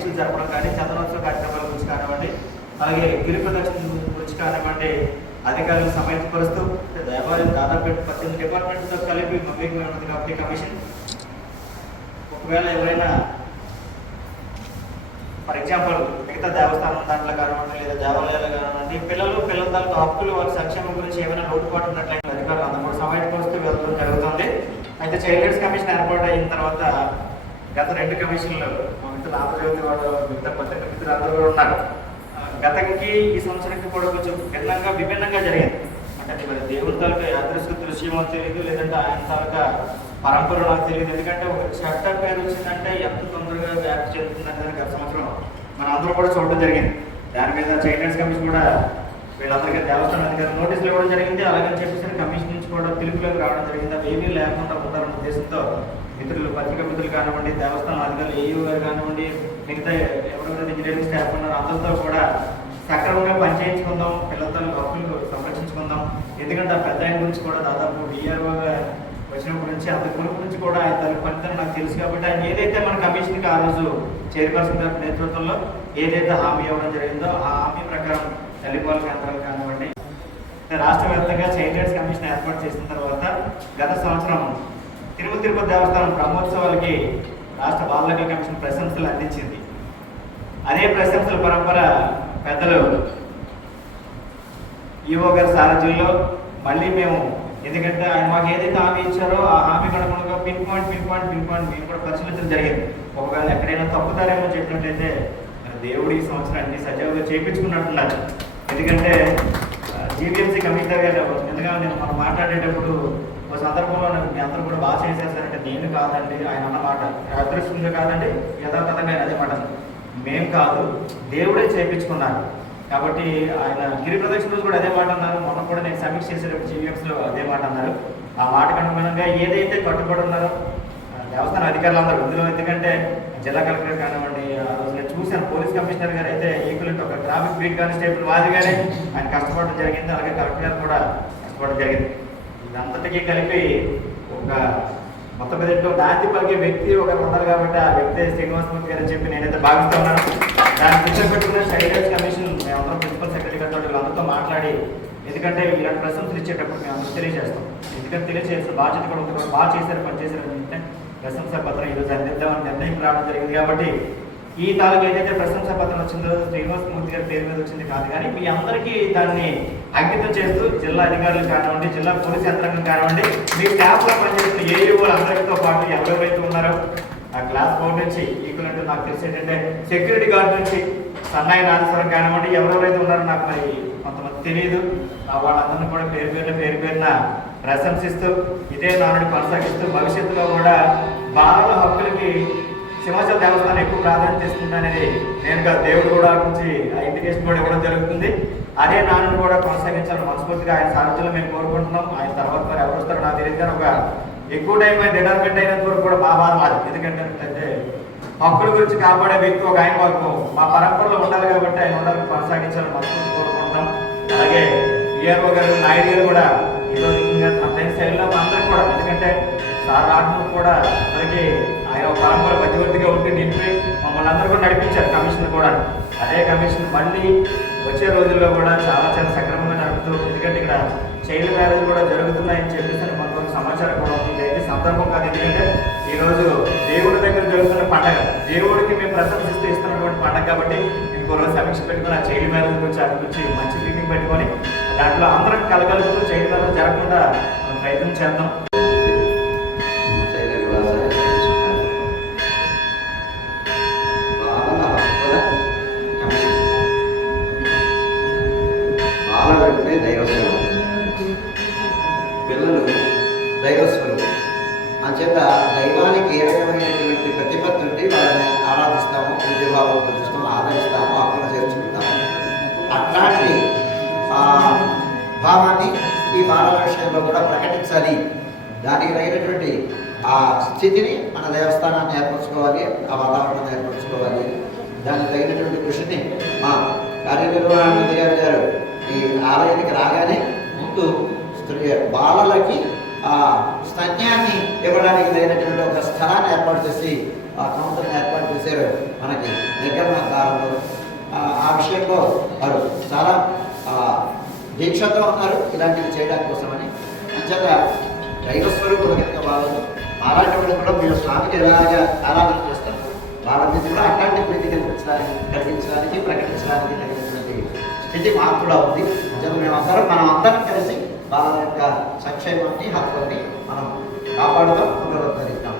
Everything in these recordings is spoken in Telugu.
సమీక్షలు జరపడం కానీ చందనోత్సవ కార్యక్రమాల గురించి కానివ్వండి అలాగే గిరి ప్రదక్షిణ గురించి కానివ్వండి అధికారులు సమయపరుస్తూ దేవాలయం దాదాపు పద్దెనిమిది డిపార్ట్మెంట్తో కలిపి మమ్మీకి ఉన్నది కాబట్టి కమిషన్. ఒకవేళ ఎవరైనా ఫర్ ఎగ్జాంపుల్ మిగతా దేవస్థానం దాంట్లో కానివ్వండి లేదా దేవాలయాలు కానివ్వండి పిల్లలు పిల్లల దాంట్లో హక్కులు వారి సంక్షేమం గురించి ఏమైనా లోటుపాటు ఉన్నట్లయితే అధికారులు అందరూ సమయపరుస్తూ వెళ్ళడం జరుగుతుంది. అయితే చైల్డ్ రైట్స్ కమిషన్ ఏర్పాటు అయిన తర్వాత గత రెండు కమిషన్లు మిత్రులు ఆంధ్రజ్యోతి వాళ్ళు మిగతా పత్రిక మిత్రులు అందరూ కూడా ఉన్నారు గతంకి ఈ సంవత్సరానికి కూడా కొంచెం భిన్నంగా విభిన్నంగా జరిగింది. అంటే మరి దేవుడి తాలూకా యాదృశ్య దృశ్యమో తెలియదు లేదంటే ఆయన తాలూకా పరంపర నాకు తెలియదు. ఎందుకంటే ఒక చట్టం పేరు వచ్చిందంటే ఎంత తొందరగా వ్యాప్తి చెందుతుందని గత సంవత్సరం మన అందరూ కూడా చూడడం జరిగింది. దాని మీద చైనీస్ కమిషన్ కూడా వీళ్ళందరికీ దేవస్థానం అధికారులు నోటీసులు ఇవ్వడం జరిగింది. అలాగని చెప్పేసి కమిషన్ నుంచి కూడా పిలుపులోకి రావడం జరిగింది. అవి ఏమీ లేకుండా ఉండాలన్న ఉద్దేశంతో మిత్రులు పత్రికా మిత్రులు కానివ్వండి దేవస్థానం అధికారులు ఏయూ గారు కానివ్వండి మిగతా ఎవరెవరైతే ఇంజనీరింగ్ స్టాఫ్ ఉన్నారో అందరితో కూడా సక్రమంగా పనిచేయించుకుందాం పిల్లలతో హక్కులు సంరక్షించుకుందాం. ఎందుకంటే ఆ పెద్ద ఆయన గురించి కూడా దాదాపు డిఆర్ఓ వచ్చినప్పటి నుంచి అంత గురించి కూడా ఆయన తన పనితనం నాకు తెలుసు కాబట్టి ఆయన ఏదైతే మన కమిషన్కి ఆ రోజు చైర్పర్సన్ గారి నేతృత్వంలో ఏదైతే హామీ ఇవ్వడం జరిగిందో ఆ హామీ ప్రకారం తల్లిపాల కేంద్రాలు కానివ్వండి రాష్ట్ర వ్యాప్తంగా చైల్డ్ రైట్స్ కమిషన్ ఏర్పాటు చేసిన తర్వాత గత సంవత్సరం తిరుమల తిరుపతి దేవస్థానం బ్రహ్మోత్సవాలకి రాష్ట్ర బాలలకల కమిషన్ ప్రశంసలు అందించింది. అదే ప్రశంసల పరంపర పెద్దలు ఈవో గారి సారథ్యంలో మళ్ళీ మేము ఎందుకంటే ఆయన మాకు ఏదైతే హామీ ఇచ్చారో ఆ హామీ కనుక pin point pin point pin point మేము కూడా పరిశీలించడం జరిగింది. ఒకవేళ ఎక్కడైనా తప్పుతారేమో చెప్పినట్టయితే మరి దేవుడు ఈ సంవత్సరం అన్ని సజావుగా చేయించుకున్నట్టున్నారు ఎందుకంటే జీవీఎంసీ కమిషనర్ గారు ఎందుకంటే నేను మనం మాట్లాడేటప్పుడు సందర్భంలో మీ అందరూ కూడా బాగా చేసేసారంటే నేను కాదండి ఆయన అన్న మాట అదృష్టంగా కాదండి యథాతథంగా ఆయన అదే మాట మేం కాదు దేవుడే చేపించుకున్నారు. కాబట్టి ఆయన గిరి ప్రదక్షిణ రోజు కూడా అదే మాట అన్నారు. మొన్న కూడా నేను సమీక్ష చేసేటప్పుడు జీవీఎంసీలో అదే మాట అన్నారు. ఆ మాటకు అనుగుణంగా ఏదైతే కట్టుబడి ఉన్నారో దేవస్థాన అధికారులు అందరూ ఇందులో ఎందుకంటే జిల్లా కలెక్టర్ కానివ్వండి ఆ రోజు నేను చూశాను పోలీస్ కమిషనర్ గారు అయితే ఈక్వలెంట్ ఒక ట్రాఫిక్ బీట్ కానిస్టేబుల్ కానీ ఆయన కష్టపడడం జరిగింది. అలాగే కలెక్టర్ గారు కూడా కష్టపడడం జరిగింది. ఇదంతటికీ కలిపి ఒక మొత్తం మీద ఇంట్లో పలికే వ్యక్తి ఒకరు ఉన్నారు కాబట్టి ఆ వ్యక్తి శ్రీనివాసమూర్తి గారు అని చెప్పి నేనైతే భావిస్తా ఉన్నాను. దాన్ని దృష్టిలో పెట్టుకున్న చైల్డ్ కమిషన్ మేమందరం ప్రిన్సిపల్ సెక్రటరీ గారితో వీళ్ళందరితో మాట్లాడి ఎందుకంటే ఇలాంటి ప్రశంసలు ఇచ్చేటప్పుడు మేము అందరూ తెలియజేస్తాం. ఎందుకంటే తెలియజేస్తే బాధ్యత కూడా ఉంటుంది బాగా చేశారు పని చేశారు అంటే ప్రశంసా పత్రం ఈరోజు అందిద్దామని నిర్ణయం రావడం జరిగింది కాబట్టి ఈ తాలూకు ఏదైతే ప్రశంసా పత్రం వచ్చిందో శ్రీనివాసమూర్తి గారి పేరు మీద వచ్చింది కాదు కానీ మీ అందరికీ దాన్ని అంకితం చేస్తూ జిల్లా అధికారులు కానివ్వండి జిల్లా పోలీస్ యంత్రాంగం కానివ్వండి మీ స్టాఫ్లో పనిచేస్తున్న ఏఈఓ అందరితో పాటు ఎవరెవరైతే ఉన్నారో ఆ క్లాస్ ఫోర్ నుంచి ఈక్వల్ నాకు తెలిసి ఏంటంటే సెక్యూరిటీ గార్డ్ నుంచి సన్నాయి నాగేశ్వరం కానివ్వండి ఎవరెవరైతే ఉన్నారో నాకు మరి కొంతమంది తెలియదు. వాళ్ళందరినీ కూడా పేరు పేరున పేరు పేరున ప్రశంసిస్తూ ఇదే నానుడి కొనసాగిస్తూ భవిష్యత్తులో కూడా బాలల హక్కులకి సింహాచల దేవస్థానం ఎక్కువ ప్రాధాన్యత ఇస్తుంది అనేది నేను దేవుడు కూడా నుంచి ఆ ఇండికేషన్ కూడా ఇవ్వడం జరుగుతుంది. అదే నాన్నను కూడా కొనసాగించాలని మనస్ఫూర్తిగా ఆయన సారథ్యంలో మేము కోరుకుంటున్నాం. ఆయన తర్వాత మరి ఎవరు వస్తారో నాకు తెలియదు కానీ ఒక ఎక్కువ టైం ఆయన రిటైర్మెంట్ అయినంత వరకు కూడా మా బాధ మాది. ఎందుకంటే మొక్కల హక్కుల గురించి కాపాడే వ్యక్తి ఒక ఆయన మాకు మా పరంపరలో ఉండాలి కాబట్టి ఆయన ఉండాలని కొనసాగించాలని మనస్ఫూర్తి కోరుకుంటున్నాం. అలాగే ఈఆర్ఓ గారు నాయుడు గారు కూడా ఈరోజు అందరి శైలిలో అందరం కూడా. ఎందుకంటే సార్ రాకముందు కూడా మనకి ఆయన ఒక పరంపర మధ్యవర్తిగా ఉండి నింపి మమ్మల్ని అందరూ కూడా నడిపించారు కమిషన్ కూడా. అదే కమిషన్ మళ్ళీ వచ్చే రోజుల్లో కూడా చాలా చాలా సక్రమంగా నడుపుతూ ఎందుకంటే ఇక్కడ చైల్డ్ మ్యారేజ్ కూడా జరుగుతున్నాయని చెప్పేసి మనకు సమాచారం కూడా ఉంది. ఇదైతే సందర్భం కాదు. ఎందుకంటే ఈరోజు దేవుడి దగ్గర జరుగుతున్న పండగ. దేవుడికి మేము ప్రశంసిస్తూ ఇస్తున్నటువంటి పండగ కాబట్టి ఇంకో రోజు సమీక్ష పెట్టుకుని ఆ చైల్డ్ మ్యారేజ్ గురించి అది గురించి మంచి మీటింగ్ పెట్టుకొని దాంట్లో అందరం కలగలుగుతూ చైల్డ్ మ్యారేజ్ జరగకుండా మనం ప్రయత్నం చేద్దాం. దైవస్వరూపం. పిల్లలు దైవస్వరూపం. అంచేత దైవానికి ఏ విధమైనటువంటి ప్రతిపత్తి ఉంటే వాళ్ళని ఆరాధిస్తాము పూజభావం చూస్తాము ఆదరిస్తాము అక్కడ చేర్చుకుంటాము. అట్లాంటి ఆ, భావాన్ని ఈ మానవ విషయంలో కూడా ప్రకటించాలి. దానికి తగినటువంటి ఆ స్థితిని మన దేవస్థానాన్ని ఏర్పరచుకోవాలి ఆ వాతావరణాన్ని ఏర్పరచుకోవాలి. దానికి తగినటువంటి కృషిని మా కార్యనిర్వహణాధికారి గారు ఈ ఆలయానికి రాగానే ముందు స్త్రీ బాలలకి ఆ స్తన్యాన్ని ఇవ్వడానికి లేనటువంటి ఒక స్థలాన్ని ఏర్పాటు చేసి ఆ కౌంటర్ని ఏర్పాటు చేశారు మనకి నిర్గమన కాలంలో ఆ విషయంలో వారు చాలా దీక్షతో ఉన్నారు. ఇలాంటివి చేయడానికి కోసమని. అంచేత దైవ స్వరూపుల యొక్క వాళ్ళు అలాంటి వాళ్ళు కూడా మీరు స్వామికి ఎలాగా ఆరాధన చేస్తారు? వాళ్ళ మీద కూడా అట్లాంటి ప్రీతి కల్పించడానికి కలిగించడానికి ప్రకటించడానికి కలిగినటువంటి స్థితి మార్పులో ఉంది. అంచేత మేమందరం మనం అందరం కలిసి వాళ్ళ యొక్క సంక్షేమాన్ని హక్కుల్ని మనం కాపాడుతాం పునరుద్ధరిస్తాం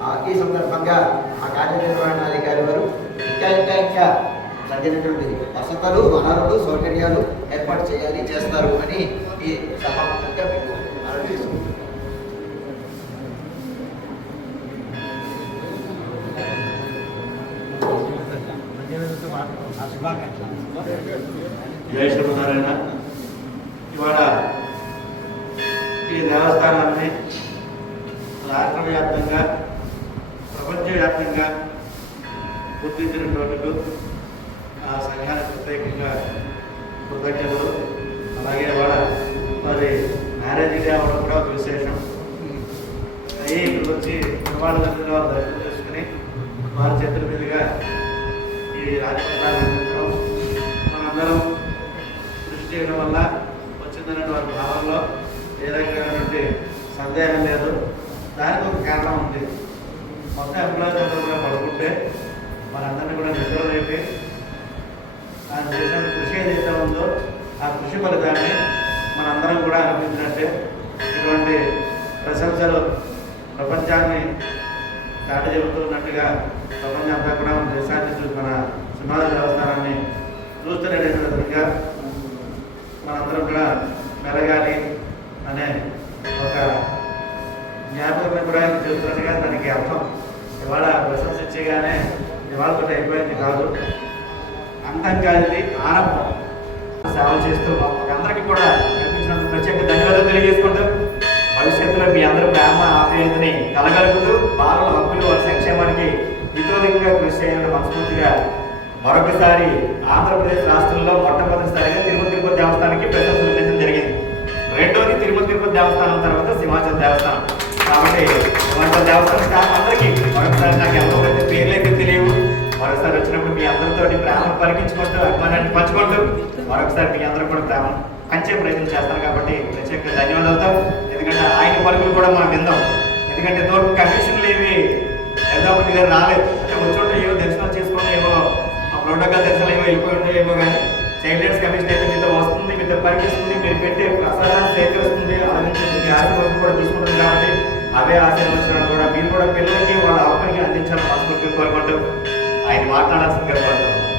ఆ, ఈ సందర్భంగా ఆ కార్యనిర్వహణాధికారి వారు ఇంకా ఇంకా ఇంకా తగినటువంటి వసతులు వనరులు సౌకర్యాలు ఏర్పాటు చేయాలి చేస్తారు అని ఈ సభాముఖంగా మీకు ఆలోచిస్తున్నాను శ్రీమన్నారాయణ ఇవాళ ఈ దేవస్థానాన్ని రాష్ట్ర వ్యాప్తంగా ప్రపంచవ్యాప్తంగా గుర్తించినటువంటి ఆ సంఘానికి ప్రత్యేకంగా కృతజ్ఞతలు. అలాగే ఇవాళ మరి మ్యారేజ్ డే అవ్వడం కూడా ఒక విశేషం. అయ్యి ఇక్కడికి వచ్చి నిర్మాణంగా వారు దర్శనం చేసుకుని వారి చేతుల మీదుగా ఈ రాజపట్నాన్ని అందించడం మనందరం కృషి చేయడం వల్ల వచ్చిందన్నటువంటి వారి భావంలో ఏ రకమైనటువంటి సందేహం లేదు. దానికి ఒక కారణం ఉంది. మొత్తం ఎంప్లాయీస్ అందరూ కూడా పడుకుంటే మనందరినీ కూడా నిద్రలేపి ఆయన చేసిన కృషి ఏదైతే ఉందో ఆ కృషి ఫలితాన్ని మనందరం కూడా అనిపించినట్టే ఇటువంటి ప్రశంసలు ప్రపంచాన్ని దాటి చెబుతున్నట్టుగా ప్రపంచం అంతా కూడా మన దేశాన్ని చూసి మన సింహాల దేవస్థానాన్ని చూస్తున్నట్టుగా మనందరం కూడా మెరగాలి అనే ఒక జ్ఞాపకం కూడా చెబుతున్నట్టుగా దానికి అర్థం. ఇవాళ ప్రశంస ఇచ్చేగానే ఇవాళ కూడా అయిపోయింది కాదు. అంతం కాదు ఆనందం ఆరంభం. సేవ చేస్తూ అందరికీ కూడా కనిపించినందుకు ప్రత్యేక ధన్యవాదాలు తెలియజేసుకుంటూ భవిష్యత్తులో మీ అందరూ ప్రేమ ఆప్యాయతని కలగలుగుతూ బాలల హక్కులు వారి సంక్షేమానికి ఇతోధికంగా కృషి చేయాలని మనస్ఫూర్తిగా మరొకసారి ఆంధ్రప్రదేశ్ రాష్ట్రంలో మొట్టమొదటిసారిగా తిరుమల తిరుపతి దేవస్థానానికి పెద్ద అందించడం జరిగింది. రెండోది తిరుమల తిరుపతి దేవస్థానం తర్వాత సింహాచల దేవస్థానం. కాబట్టి సింహాచల దేవస్థానం స్టాఫ్ అందరికీ మరొకసారి నాకు ఎవరైతే పేర్లైతే తెలియవు. మరొకసారి వచ్చినప్పుడు మీ అందరితో ప్రేమను పరికించుకుంటూ అభిమానాన్ని పంచుకుంటూ మరొకసారి మీ అందరూ కూడా ప్రేమ పంచే ప్రయత్నం చేస్తారు కాబట్టి ప్రత్యేకంగా ధన్యవాదాలతో ఎందుకంటే ఆయన పలుకులు కూడా మనం విందాం. ఎందుకంటే ఇంతవరకు కమిషన్లు ఏవి ఎంతో రాలేదు. అంటే వచ్చి ప్రోటోకాల్ దర్శనం ఏమో వెళ్ళిపోయి ఉంటాయి కానీ చైల్డ్ లైన్స్ కమిషన్ అయితే మీతో వస్తుంది మీతో పరికిస్తుంది మీరు పెట్టే ప్రసాదాన్ని సేకరిస్తుంది ఆలోచించి మీ ఆశీర్వాదం కూడా తీసుకుంటుంది కాబట్టి అవే ఆశీర్వచనాలు కూడా మీరు కూడా పిల్లలకి వాళ్ళ అవకాశం అందించాలని మనస్ఫూర్తిగా కోరుకుంటూ ఆయన మాట్లాడాల్సిందిగా కోరుతాం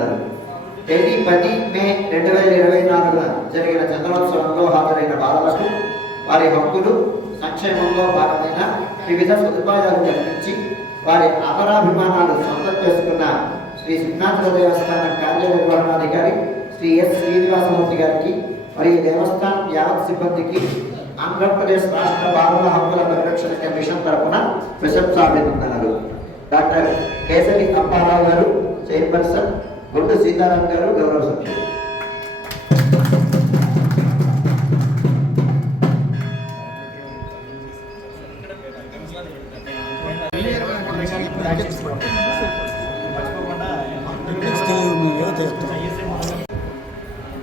ప్రశంసాభినందనలు తేదీ పది మే రెండు వేల ఇరవై నాలుగున జరిగిన చంద్రోత్సవంలో హాజరైన బాలలకు వారి హక్కులు సంక్షేమంలో భాగమైన వివిధ సదుపాయాలు కల్పించి వారి అపరాభిమానాలు సొంతం చేసుకున్న శ్రీ సింహాచల దేవస్థానం కార్యనిర్వహణాధికారి శ్రీ ఎస్ శ్రీనివాసమూర్తి గారికి మరియు దేవస్థానం యావత్ సిబ్బందికి ఆంధ్రప్రదేశ్ రాష్ట్ర బాలల హక్కుల పరిరక్షణ కమిషన్ తరఫున ప్రశంసాభినందనలు. డాక్టర్ కేసరి అప్పారావు గారు చైర్పర్సన్ గుండు సీతారాం గారు గౌరవ సభ్యులు.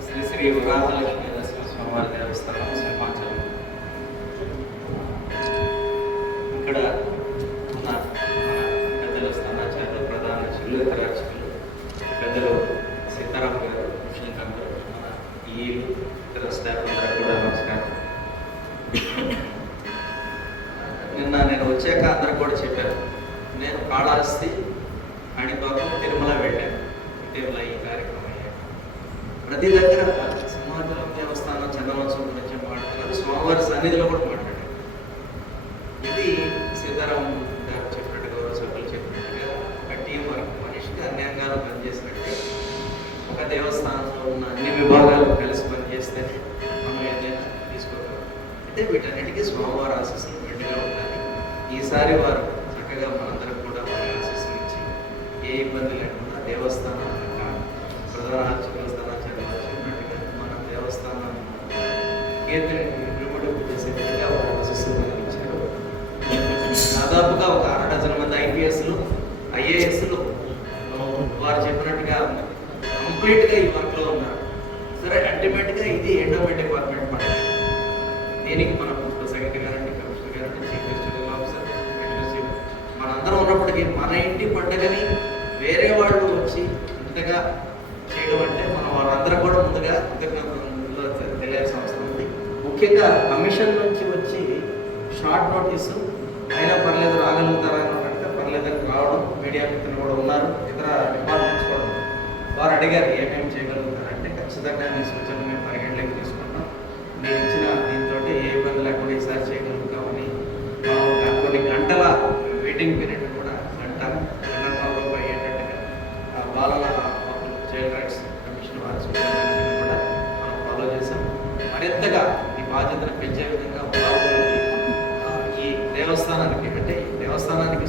శ్రీ శ్రీ వరాహలక్ష్మీ నరసింహస్వామివారి దేవస్థానం సింహాచలం ఇక్కడ ఉన్న మన పెద్దలు స్థానాచార్యులు ప్రధాన అర్చకులు ఇతర అర్చకులు పెద్దలు సీతారాం గారు కృష్ణకాంత్ గారు మన ఈలు ఇతర స్టాఫ్ అందరూ కూడా నమస్కారం నిన్న నేను వచ్చాక అందరు కూడా చెప్పారు నేను కాళహస్తి కాణిపాకం తిరుమల వెళ్ళాను తిరుమల ఈ కార్యక్రమం అయ్యాక ప్రతి దగ్గర సింహాచలం దేవస్థానం చంద్రవంశం గురించి మాట్లాడుతున్నారు స్వామివారి సన్నిధిలో కూడా మాట్లాడారు ఇది సీతారాం గారు చెప్పినట్టు గౌరవ సభ్యులు చెప్పినట్టుగా ఒక టీం వర్క్ మనిషికి అన్ని అంగాలు పనిచేసినట్టు. ఒక దేవస్థానంలో ఉన్న అన్ని విభాగాలు కలిసి పనిచేస్తే మనం ఏదైనా తీసుకోగలం. అయితే వీటన్నిటికీ స్వామివారి ఆశీస్సులు మెండుగా ఉండాలి. ఈసారి వారు చక్కగా మన ట్రైనింగ్ మన ప్రిన్సిపల్ సెక్రటరీ గారండి కమిషనర్ గారండి చీఫ్ గెస్టికల్ ఆఫీసర్ ఎడ్యుకేషన్ మనందరం ఉన్నప్పటికీ మన ఇంటి పండుగని వేరే వాళ్ళు వచ్చి ఇంతగా చేయడం అంటే మనం వాళ్ళందరూ కూడా ముందుగా కృతజ్ఞతలు తెలియాల్సిన అవసరం ఉంది. ముఖ్యంగా కమిషన్ నుంచి వచ్చి షార్ట్ నోటీసు అయినా పర్లేదు రాగలుగుతారా అని పర్లేదు పర్లేదని రావడం మీడియా మిత్రులు కూడా ఉన్నారు ఇతర డిపార్ట్మెంట్స్ కూడా వారు అడిగారు ఏమేమి చేయగలుగుతారంటే ఖచ్చితంగా దేవస్థానానికి అంటే దేవస్థానానికి